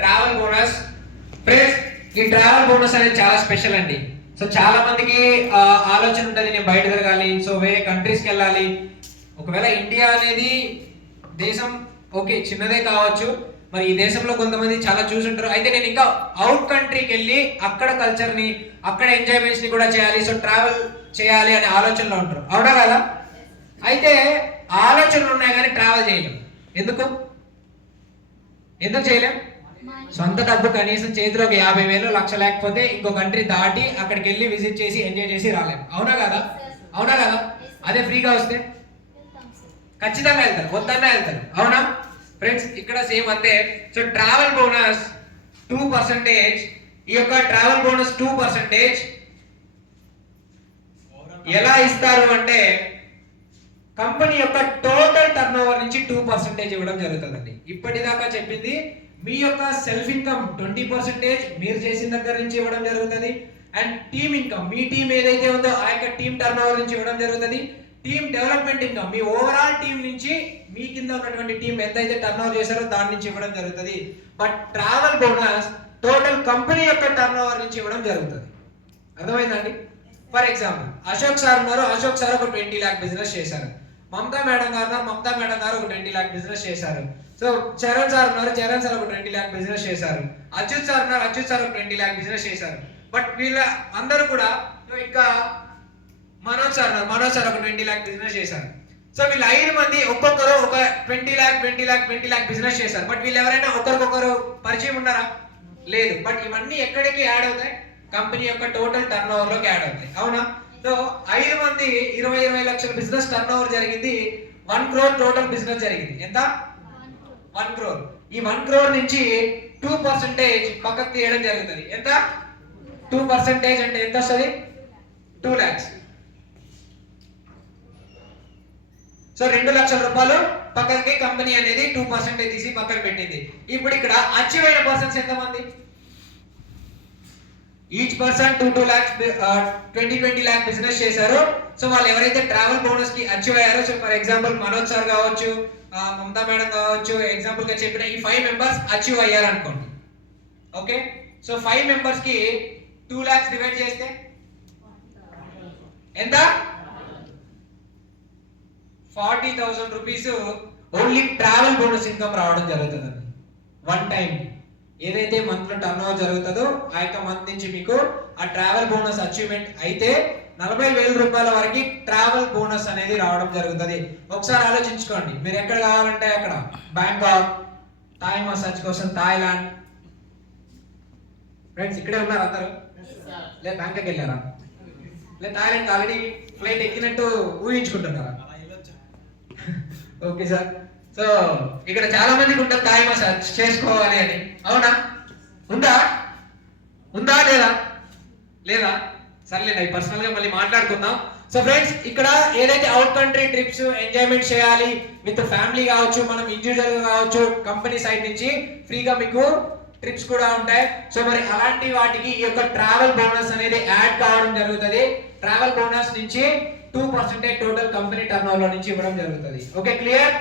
Travel bonus. Friends, ఈ travel bonus అనేది చాలా స్పెషల్ అండి. సో చాలా మందికి ఆలోచన ఉంటుంది, నేను బయట తిరగాలి, సో వేరే కంట్రీస్కి వెళ్ళాలి. ఒకవేళ ఇండియా అనేది దేశం ఓకే చిన్నదే కావచ్చు, మరి ఈ దేశంలో కొంతమంది చాలా చూసుంటారు, అయితే నేను ఇంకా అవుట్ కంట్రీకి వెళ్ళి అక్కడ కల్చర్ని అక్కడ ఎంజాయ్మెంట్స్ని కూడా చేయాలి, సో ట్రావెల్ చేయాలి అనే ఆలోచనలో ఉంటారు. అవునా కదా? అయితే ఆలోచనలు ఉన్నాయి కానీ ట్రావెల్ చేయలేం. ఎందుకు చేయలేం? సొంత డబ్బు కనీసం చేతిలో ఒక 50,000 1,00,000 లేకపోతే ఇంకో కంట్రీ దాటి అక్కడికి వెళ్ళి విజిట్ చేసి ఎంజాయ్ చేసి రాలేం. అవునా కదా? అదే ఫ్రీగా వస్తే ఖచ్చితంగా వెళ్తారు, వద్దన్నా వెళ్తారు. అవునా ఫ్రెండ్స్? ఇక్కడ సేమ్ అంతే. So travel bonus 2%. ఈ యొక్క ట్రావెల్ బోనస్ 2% ఎలా ఇస్తారు అంటే కంపెనీ యొక్క టోటల్ టర్న్ ఓవర్ నుంచి 2% ఇవ్వడం జరుగుతుందండి. ఇప్పటిదాకా చెప్పింది మీ యొక్క సెల్ఫ్ ఇన్కమ్ 20% మీరు చేసిన దగ్గర నుంచి ఇవ్వడం జరుగుతుంది. And team income, me team ఏదైతే ఉందో ఆ యొక్క టీమ్ టర్న్ ఓవర్ నుంచి ఇవ్వడం జరుగుతుంది. టీమ్ డెవలప్మెంట్ ఇన్కమ్, మీ ఓవరాల్ టీం నుంచి మీ కింద ఉన్నటువంటి టీం ఎంతైతే టర్న్ ఓవర్ చేశారో దాని నుంచి ఇవ్వడం జరుగుతుంది. But travel bonus total company యొక్క టర్న్ ఓవర్ నుంచి ఇవ్వడం జరుగుతుంది. అర్థమైందండి? ఫర్ ఎగ్జాంపుల్ అశోక్ సార్ ఉన్నారు, అశోక్ సార్ ఒక 20 lakh బిజినెస్ చేశారు. మమతా మేడం గారు ఒక 20 lakh బిజినెస్ చేశారు. సో చరణ్ సార్ ఉన్నారు, చరణ్ సార్ ఒక 20 lakh బిజినెస్ చేశారు. అచ్యుత్ సార్ ఉన్నారు, అచ్యుత్ సార్ ఒక 20 lakh బిజినెస్ చేశారు. బట్ వీళ్ళ అందరూ కూడా ఇంకా మనోజ్ సార్ ఒక 20 lakh బిజినెస్ చేశారు. సో వీళ్ళు 5 మంది ఒక్కొక్కరు ఒక 20 lakh బిజినెస్ చేశారు. బట్ వీళ్ళు ఎవరైనా ఒకరికొకరు పరిచయం ఉన్నారా? లేదు. బట్ ఇవన్నీ ఎక్కడికి యాడ్ అవుతాయి? కంపెనీ యొక్క టోటల్ టర్న్ ఓవర్ లోకి యాడ్ అవుతాయి. అవునా? సో 5 మంది 20 లక్షల బిజినెస్ టర్న్ ఓవర్ జరిగింది, 1 crore టోటల్ బిజినెస్ జరిగింది. ఎంత? 1 crore. ఈ 1 crore నుంచి 2% పక్కకు తీయడం జరుగుతుంది. ఎంత? 2% అంటే ఎంత వస్తుంది? 2 lakhs. సో 2 లక్షల రూపాయలు పక్కకి కంపెనీ అనేది 2% తీసి పక్కన పెట్టింది. ఇప్పుడు ఇక్కడ అచీవ్ అయిన పర్సన్స్ ఎంతమంది? Each person 2 lakhs 20 lakh business చేశారు. సో వాళ్ళు ఎవరైతే ట్రావెల్ బోనస్ కి అచీవ్ అయ్యారో, so for example Manoj sir కావచ్చు, మమతా మేడం కావచ్చు, ఎగ్జాంపుల్ గా చెప్పిన ఈ 5 members అచీవ్ అయ్యారు అనుకోండి. ఓకే, సో 5 members కి 2 lakhs డివైడ్ చేస్తే ఎంత? 40,000 rupees only travel bonus income రావడం జరుగుతుందండి. 1 time ఏదైతే మంత్ లో టర్న్ ఓవర్ జరుగుతుందో ఆ యొక్క మంత్ నుంచి మీకు ఆ ట్రావెల్ బోనస్ అచీవ్మెంట్ అయితే 40,000 రూపాయల వరకు ట్రావెల్ బోనస్ అనేది రావడం జరుగుతుంది. ఒకసారి ఆలోచించుకోండి, మీరు ఎక్కడ కావాలంటే అక్కడ, బ్యాంకాక్, థాయ్ మసాజ్ కోసం థాయిలాండ్. ఫ్రెండ్స్ ఇక్కడే ఉన్నారు అందరూ? లేదు బ్యాంకాక్ వెళ్ళారా? లేదు థాయిలాండ్ ఆల్రెడీ ఫ్లైట్ ఎక్కినట్టు ఊహించుకుంటున్నారా? Okay sir. సో ఇక్కడ చాలా మందికి ఉంటుంది థాయ్ మసాజ్ చేసుకోవాలి అని. అవునా? ఉందా లేదా? సర్లేండి, అవి పర్సనల్ గా మళ్ళీ మాట్లాడుకుందాం. సో ఫ్రెండ్స్, ఇక్కడ ఏదైతే అవుట్ కంట్రీ ట్రిప్స్ ఎంజాయ్మెంట్ చేయాలి విత్ ఫ్యామిలీ కావచ్చు, మనం ఇండివిజువల్ గా కావచ్చు, కంపెనీ సైడ్ నుంచి ఫ్రీగా మీకు ట్రిప్స్ కూడా ఉంటాయి. సో మరి అలాంటి వాటికి ఈ యొక్క ట్రావెల్ బోనస్ అనేది యాడ్ కావడం జరుగుతుంది. ట్రావెల్ బోనస్ నుంచి 2% టోటల్ కంపెనీ టర్న్ ఓవర్ నుంచి ఇవ్వడం జరుగుతుంది. Okay, clear?